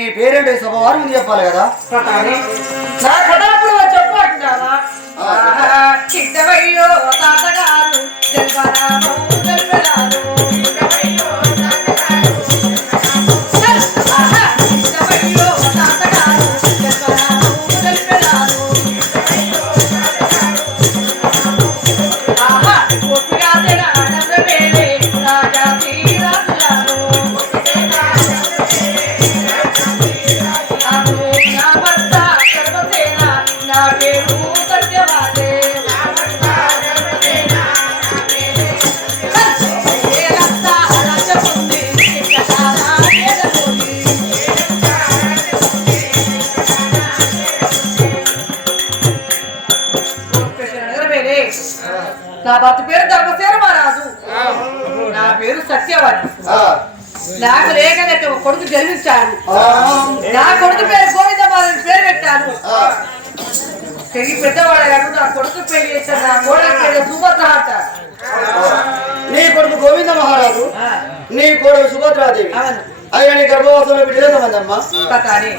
నీ పేరేంటి? సభవారు ముందు చెప్పాలి కదా. నా కథప్పుడు చెప్పు అంటున్నావా? చిత్తవయ్యో తాతగారు నాకు ఒక కొడుకు జన్మించాడు. నా కొడుకు పేరు గోవిందమాలని పేరు పెట్టాను పెరిగి పెద్దవాడగాడు నా కొడుకు పెళ్ళి చేశాడు. నా కోడలి పేరు సుభద్ర అంటారు నీ కొడుకు గోవింద మహారాజు నీ కొడుకు సుభద్రాదేవి. అయినా నీ గర్భవాసంలో బిడ్డలేదమ్మా కానీ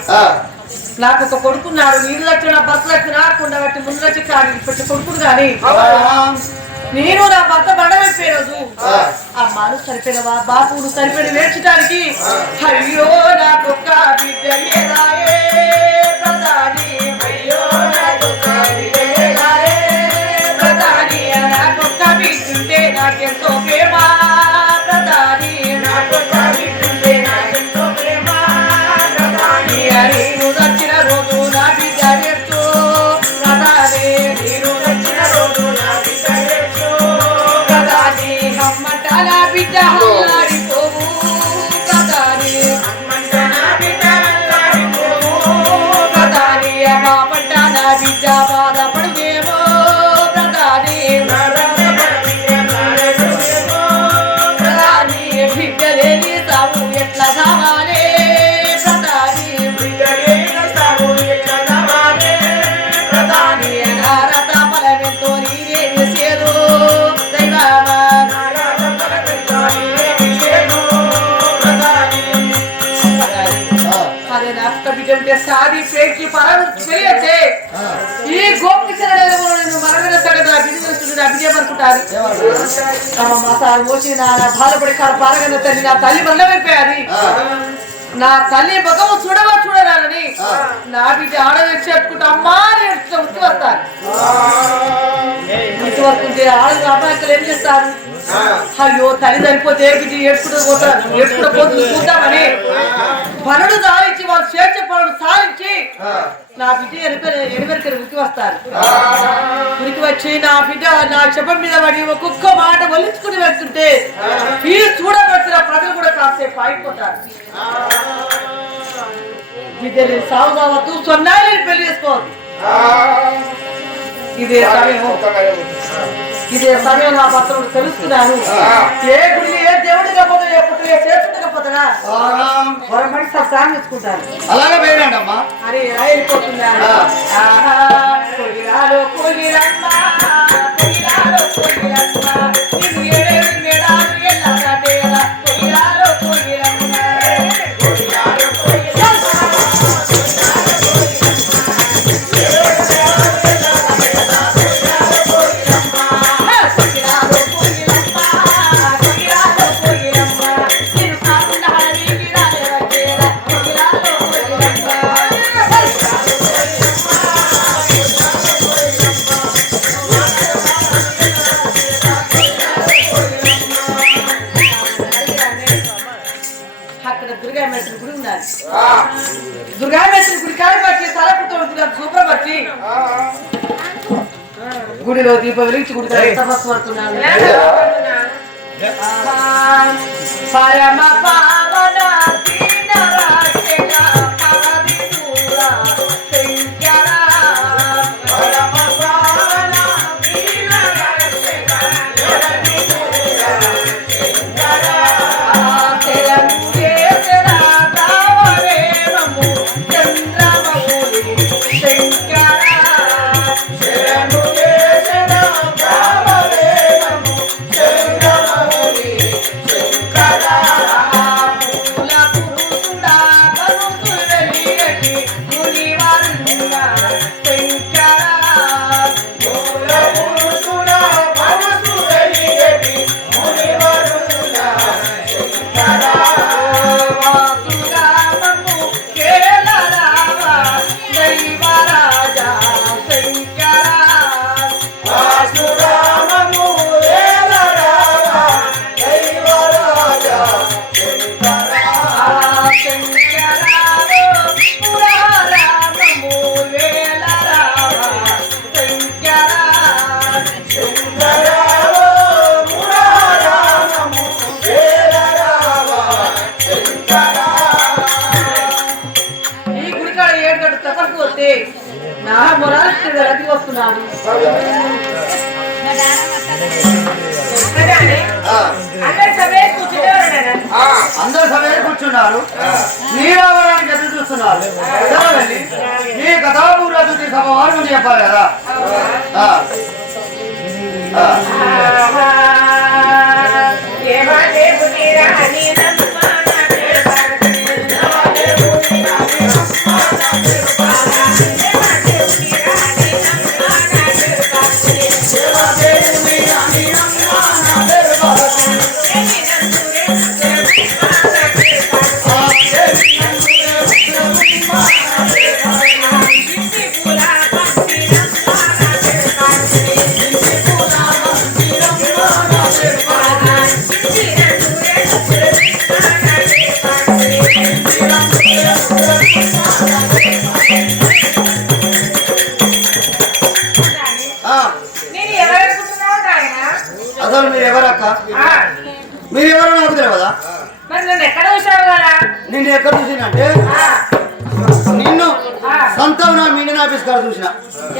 నాకు ఒక కొడుకున్నాడు. నీళ్ళు వచ్చిన భర్త వచ్చిన కుండ బట్టి ముందు వచ్చి పెట్టి కొడుకుడు కానీ. నేను నా భర్త బండమైపోయే రోజు అమ్మాను సరిపోయినవా? బాపు నువ్వు సరిపోయిన వేర్చడానికి అయ్యో నాకొక్క బిడ్డ అయ్యో పరం ఈ గోపికరణ మరణ తగదు అభిజయ అభిజయమనుకుంటారు తమ మసాలు మోసి నా బాధపడి పారగన్న తల్లి నా తల్లి బంధమైపోయాది నా తల్లి ముఖము చూడవా చూడరాలని నా బిడ్డ ఆడవి చెప్పుకుంటా అమ్మా అని ఉత్తి వస్తాను ఉత్తి వస్తుంటే ఆడ అమాయకులు ఏం చేస్తారు? అయ్యో తల్లి చనిపోతే బిడ్డ ఏడుకుంటూ పోతారు. ఏడుకుంటూ పోతుంది చూద్దామని. పనుడు సాధించి వాళ్ళు స్వేచ్ఛ పనుడు సాధించి నా బిడ్డ ఎనిపెరికలు ఉరికి వస్తారు. ఉరికి వచ్చి నా బిడ్డ నా చెప్పం మీద పడి ఒక్కొక్క మాట వలించుకుని వెళ్తుంటే ఈ చూడబడుతున్న ప్రజలు కూడా కాసేపు అయిపోతారు బిడ్డని సాగు కావద్దు సొన్నాయిని పెళ్ళి చేసుకోవద్దు. ఇదే సమయం. ఇదే సమయం నా భర్తలు తెలుసుకున్నాను ఏ గుడి ఏ దేవుడి కాకపోతే ఏ పుట్టు ఏ చేసుకుంటే కాకపోతేనా? వరమడి సత్యాన్ని తీసుకుంటారు అలాగే పోయినాడమ్మా. అరే ఎలా వెళ్ళిపోతుందా ఆహా, గుడి కాడ తపస్సు పడుతున్నాను పరమ నా మొరాలి రతి వస్తున్నాను అందరు సభ్యులు కూర్చున్నారు. నీ రావడానికి ఎదురు చూస్తున్నారు. నీ కథాపూర్వతి ముందు చెప్పాలి కదా.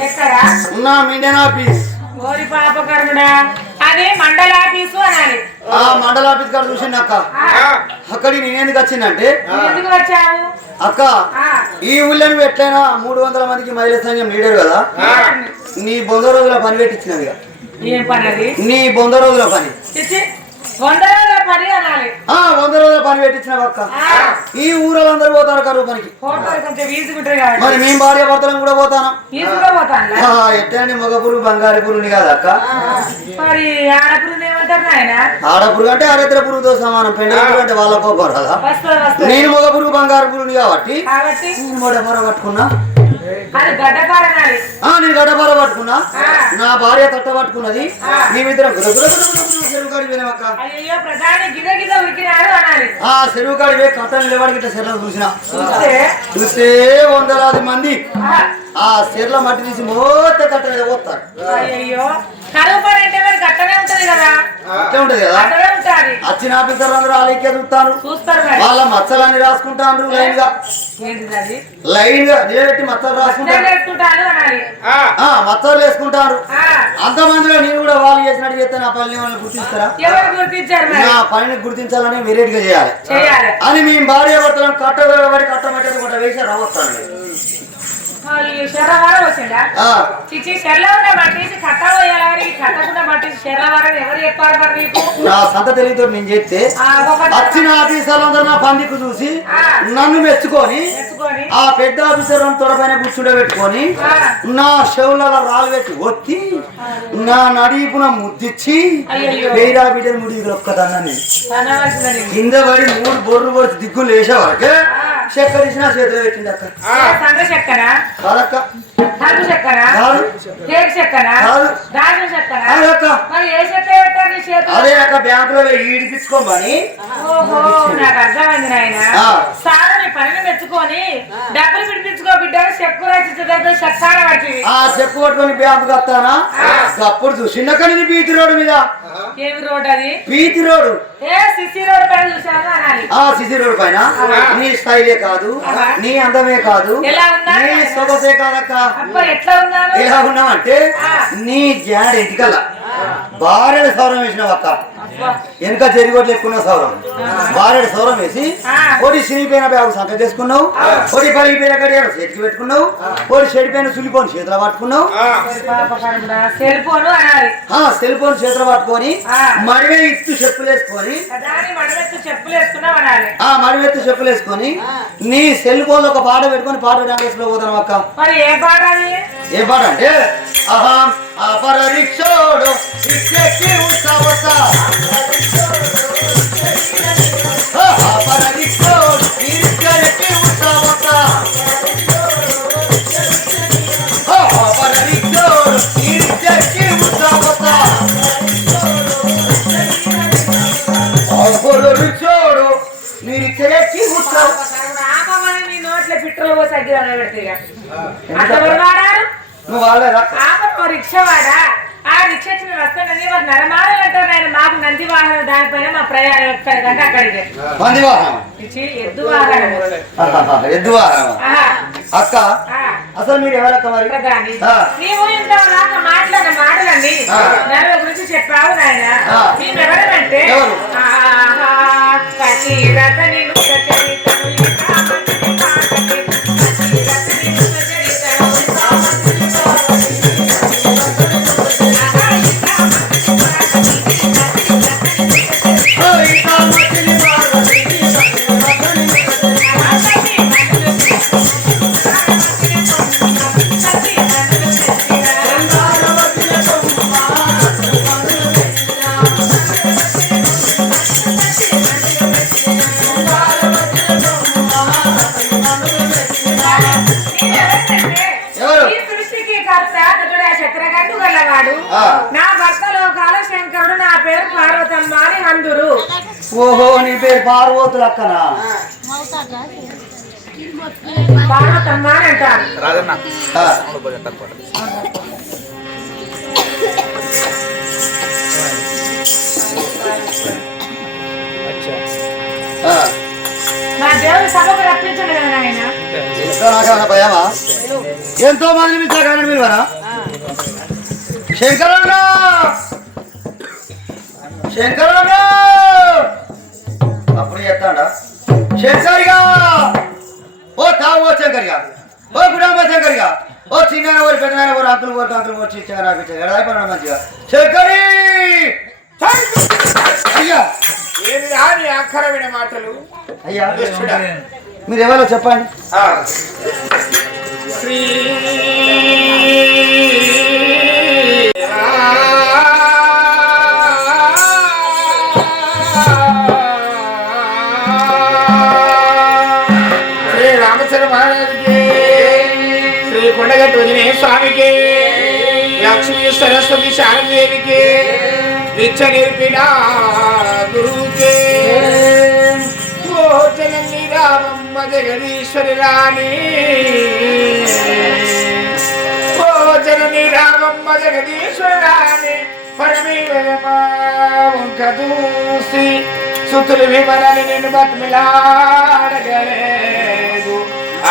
ఎక్కడ? నా మీడియన్ ఆఫీస్. ఓరి పాపకర్ముడా అది మండల ఆఫీసు అనాలి. ఆ మండల ఆఫీస్ కాడ చూసిన అక్క. అక్కడికి నేను ఎందుకు వచ్చిందంటే నువ్వు ఎందుకు వచ్చావు? అక్క ఈ ఊళ్ళో నువ్వు ఎట్లయినా మూడు వందల మందికి మహిళా సంఘం లీడర్ కదా నీ బొంద రోజుల పని పెట్టించినది నీ బొంద రోజుల పని. వంద రోజుల పని అనాలి. ఆ వంద రోజుల పని పెట్టించిన అక్క. ఆ, ఈ ఊరలందరూ పోతారు కరువు పనికి. మరి మేము భార్య భర్తలం కూడా పోతాను? ఎట్లని మగ పురుగు బంగారు పురుగుని కాదు అక్క. మరి ఆడపురుగు అంటే అరేతర పురుగుతో సమానం పెండ అంటే వాళ్ళ కోపం కదా. నేను మగ పురుగు బంగారు పురుగుని కాబట్టి మొడపర పట్టుకున్నా. నేను గడ్డపర పట్టుకున్నా. నా భార్య తట్ట పట్టుకున్నది. మేమిద్దరం పోయినామక్క ఆ పోయి చెర్ల చూసిన. చూస్తే? చూస్తే వందలాది మంది ఆ, ఆ చెర్ల మట్టి తీసి మోత కట్ట మీద పోతారు. వచ్చిన ఆఫీసర్లు అందరూ చూస్తారు. మరి. వాళ్ళ మచ్చలన్నీ రాసుకుంటారు లైన్గా లైన్గా నిలబెట్టి మచ్చలు రాసుకుంటారు. మచ్చలు వేసుకుంటారు ఆ, అంతమందిలో నేను కూడా వాళ్ళు చేసినట్టు చేస్తే నా పని వాళ్ళని గుర్తిస్తారా? నా పనిని గుర్తించాలని వెరైటీగా చేయాలి. చేయాలి. అని మేము భార్య భర్తలను కట్టబడి కట్టబట్టి కూడా వేసి రావస్తాను నా సంత తెలియతో నేను ఒకటి వచ్చిన ఆఫీసర్లందరూ నా పందికు చూసి. నన్ను మెచ్చుకొని ఆ పెద్ద ఆఫీసర్ తొడపైన కూర్చుండబెట్టుకొని. నా చెవులలో రాళ్ళు పెట్టి ఒత్తి నా నడీపున ముద్దిచ్చి. వేరా బిడ్డలు ముడి ఒక్కదన్నాను కింద పడి మూడు బొర్రు పొడిచి దిగ్గులు వేసే వరకే ఆ. చక్కెర ఇచ్చిన చేతిలో పెట్టింది అక్క సంత చెక్కన కాదక్క హల్లు చెక్కన కాదు కేక్ చెక్కన కాదు. దాల్చిన చెక్కన కాదక్క మరి ఏ చెక్క పెట్టారు నీ చేతులు? అదే అక్క బ్యాంకులో ఈడిపించుకోమని ఓహో నాకు అర్థమైంది నాయన. ఆ. సారు నీ పనిని మెచ్చుకొని డబ్బులు పిడిపించుకో బిడ్డ చెక్కు రాసి దగ్గర చెక్కాడ పట్టి ఆ చెప్పు పట్టుకొని బ్యాంకు వస్తానా అప్పుడు చూసినాక నేను బీతి రోడ్డు మీద. ఏమి రోడ్ అది? BT road. ఏ సిసి రోడ్ పైన చూసాను ఆ సిసి రోడ్ పైన. నీ స్టైలే కాదు నీ అందమే కాదు? నీ సొగసే కాదక్క ఎలా ఉన్నావంటే నీ జాడ ఇంటికల్లా భార్య సౌరం వేసినావు అక్క. వెనక జరిగొట్లు ఎక్కువ సౌరం. భార్య సౌరం వేసి. ఒకటి చినిగిపోయిన బ్యాగు సంక చేసుకున్నావు ఒకటి పలిగిపోయిన గడియారు చేతికి పెట్టుకున్నావు ఒకటి చెడిపోయిన సులిపోని చేతిలో పట్టుకున్నావు. సెల్ ఫోన్ చేతిలో పట్టుకొని. మడివే ఇత్తు చెప్పులు వేసుకొని దాని మడవెత్తు చెప్పులు నీ సెల్ ఫోన్ ఒక పాట పెట్టుకొని పాట డాన్స్లో పోతాను అక్క. మరి ఏ పాట ఏ పాట అంటే అహం అపర రిక్షోడు రిక్షెక్కి ఉత్సవత అపర రిక్షోడు రిక్షెక్కి ఉత్సవత అట్లా వాడారు? నువ్వు ఆపమ రిక్షా వాడా? ఆ రిక్షా వచ్చిన వస్తానని వారు అంటారు ఆయన మాకు నంది వాహనం దానిపైన మా ప్రయాణం ఎక్కడ కంటే అక్కడికి. మంది వాహనం? ఎద్దు వాహనం. ఎద్దు వాహనం. అక్క అసలు మీరు ఎవరక్క మరి. నీవు ఇంత మాట్లాడిన మాటలండి. నలుగురు గురించి చెప్పావు నాయన. మేమెవరమంటే ఆ. నా భర్త లోకాల శంకరుడు నా పేరు పార్వతమ్మ అని అందురు. ఓహో నీ పేరు పార్వతులు అక్కనా? పార్వతమ్మ అని అంటారు. నా దేవుడి సభకు రప్పించండి కదా ఎంతో మంది మీరు వరా శంకరన్న శంకరన్న అప్పుడు చెప్తాడా? శంకరిగా! ఓ తావు ఓ శంకరిగా! ఓ కుటుంబ శంకరిగా! ఓ చిన్న ఊరు పెద్ద ఊరు అంకులు ఊరు అంకులు ఊరు చిచ్చగా రాపించారు అయిపోయినా మంచిగా. శంకరి! అయ్యా! ఏమి రాని అక్కరమైన మాటలు? అయ్యా! మీరు ఎవరో చెప్పండి. శ్రీ లక్ష్మీ సరస్వతి శారదేవికి విద్య నేర్పిన గురువుకి ఓ జనని రామమ్మ జగదీశ్వరి రాణి ఓ జనని రామమ్మ జగదీశ్వరి రాణి పరమేవంక దూసి సుతులు విమలని నేను బతిమిలాడగలేదు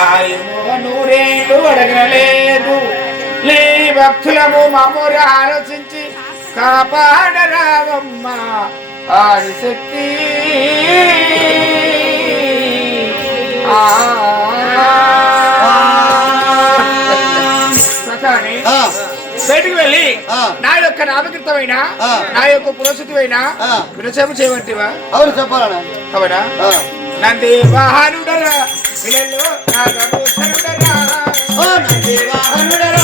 ఆయము నూరేళ్ళు అడగలేదు నీ భక్తులము మమ్మూరు ఆలోచించి కాపాడరావమ్మ. ఆదిశక్తి ఆ, బయటికి వెళ్ళి. నా యొక్క నామకృతమైన. నా యొక్క పురస్థితమైన. విరసేపు చేయమంటివా? అవును ఆ. నంది వాహనుడరా పిల్లలు నాగభూషణుడరా ఓ నంది వాహనుడరా,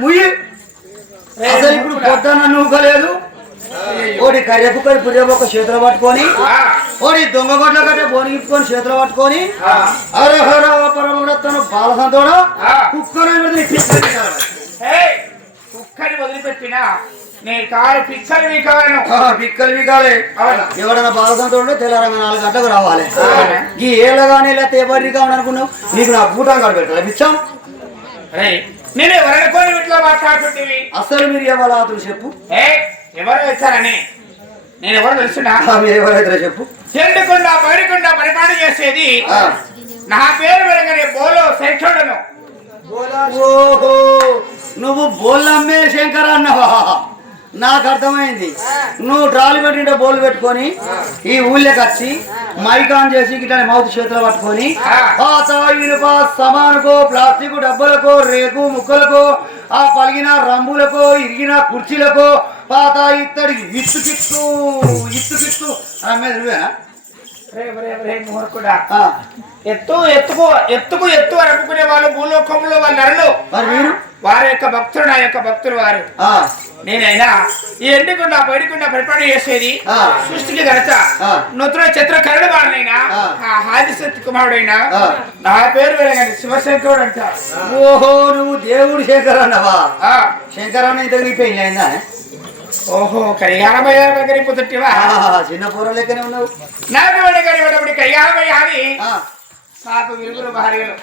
ముయ్ అసలు ఇప్పుడు పొద్దున్న నూకలేదు పుర్రెబొక్క చేతిలో పట్టుకొని ఓడి దొంగ గొడ్ల కట్టే బోనిగిప్పుకొని చేతిలో పట్టుకొని అరే హర బాలసంతోడ. కుక్కని కుక్కని వదిలిపెట్టినా? నీ కారు పిక్కలు మీ కాలను బిక్కలు బికాలే అవునా? ఎవడన్నా బాలసంతోడు తెల్లారంగా నాలుగు గంటలకు రావాలి? ఈ ఏళ్ళగానే లేకపోతే ఎవరిగా అనుకున్నావు నీకు నా బూటం కాడ రేయ్, నేను ఎవరనుకోని ఇట్లా మాట్లాడుతుంటివి. అసలు మీరు ఎవరు అతను చెప్పు? ఏ ఎవరు వచ్చారని నేను ఎవరు తెలుసునా? ఆ, మీరు ఎవరైతే చెప్పు? చెండుకుండా బయటకుండా పరిపాలన చేసేది. నా పేరు వెనకనే బోలో శంఖుడను ఓహో నువ్వు బోల్లమ్మే శంకర్ అన్నవా? నాకు అర్థమైంది. నువ్వు ట్రాలీ పెట్టింటే బోల్ పెట్టుకొని ఈ ఊళ్ళోకి వచ్చి మైక్ ఆన్ చేసి గిట్ల మౌత్ చేతిలో పట్టుకొని పాత ఇనుప సమానుకో ప్లాస్టిక్ డబ్బులకో రేకు ముక్కలకో ఆ పలిగిన రంబులకో ఇరిగిన కుర్చీలకో పాత ఇత్తడి ఇత్తుకిత్తు ఇత్తుకిత్తు. అమ్మేది నువ్వేనా? రే, రే, రే, మూర్ఖుడా. ఎత్తు ఎత్తుకు ఎత్తుకు ఎత్తు అని అనుకునే వాళ్ళు భూలోకంలో వాళ్ళ నరులు వారి యొక్క భక్తులు నా యొక్క భక్తులు వారు ఆ, నేనైనా ఈ ఎండుకుండా బయటకుండా పరిపాలన చేసేది ఆ. సృష్టికి గనక ఆ. నూతన చిత్ర కరుణ వాడినైనా ఆ. ఆ హాదిశక్తి కుమారుడైనా. నా పేరు వెళ్ళగానే శివశంకరుడు అంట ఓహో నువ్వు దేవుడు శంకర్ అన్నవా ఆ. శంకర్ అన్న ఇంతకు నీ పెళ్ళి అయిందా ఓహో పొద్దుటివా ఆహా, చిన్న పూర లెక్కనే ఉన్నావు. నాకు వెళ్ళగానే వాడప్పుడు కళ్యాణమయ్య అని నాకు విరుగురు భార్యలు.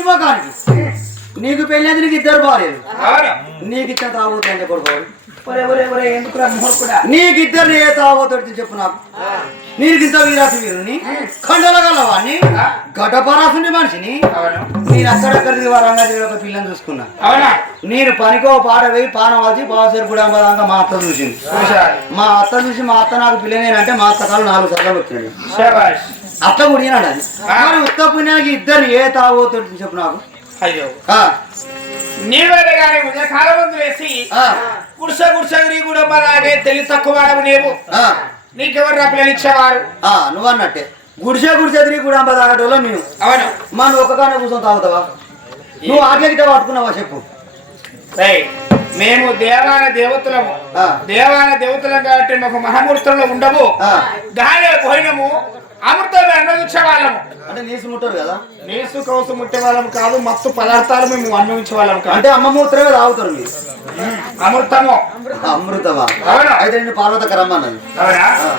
మొఖానికి నీకు పెళ్ళి నీకు ఇద్దరు భార్యలు. నీకు ఇచ్చిన తాగుతుంది కొడుకోడు ఒరే ఒరే ఒరే ఎందుకురా మూర్ఖుడా నీకు ఇద్దరు ఏ తాగుతాడు చెప్పు నాకు. నీకు ఇంత వీరాసి వీరుని? ఖండలగలవాణ్ణి గడ్డపరాసుని మనిషిని? అవును. నేను అక్కడక్కడ వారంగా ఒక పిల్లని చూసుకున్నా. అవునా? నేను పనికో పాట వేయి పానం వాసి బావసేరు కూడా అంబదంగా మా అత్త చూసింది. మా అత్త చూసి మా అత్త నాకు పిల్లనేనంటే మా అత్త కాలు నాలుగు సార్లు వచ్చినాడు అత్త కూడా అది. మరి ఉత్త పుణ్యానికి ఇద్దరు ఏ తాగుతాడు చెప్పు నాకు. అయ్యో. ఆ, నీ వెళ్ళగానే ఉదయ కాలం ముందు వేసి గుడిస గుడిసగిరి కూడా అలాగే తెలివి తక్కువ వాడవు నీవు. ఆ, నీకెవరు నా పిల్లలు ఇచ్చేవారు? నువ్వు అన్నట్టే గుడిసే గుడిసే తిరిగి కూడా అంబ తాగటోళ్ళం మేము. అవును. మనం ఒక కానే కూర్చొని తాగుతావా? నువ్వు ఆటలకి పట్టుకున్నావా చెప్పు. రేయ్, మేము దేవాన దేవతలము. ఆ. దేవాన దేవతలం కాబట్టి మాకు మహామూర్తంలో ఉండవు. గాలి పోయినము. అమృతం అనుభవించే వాళ్ళము అంటే నీసు ముట్టారు కదా? నీసు కౌసు ముట్టే వాళ్ళం కాదు మత్తు పదార్థాలు మేము అనుభవించే వాళ్ళం కాదు. అంటే అమ్మ మూత్రమే తాగుతారు మీరు? అమృతము. అయితే నేను పార్వతక రమ్మన్నది అవునా? ఆ.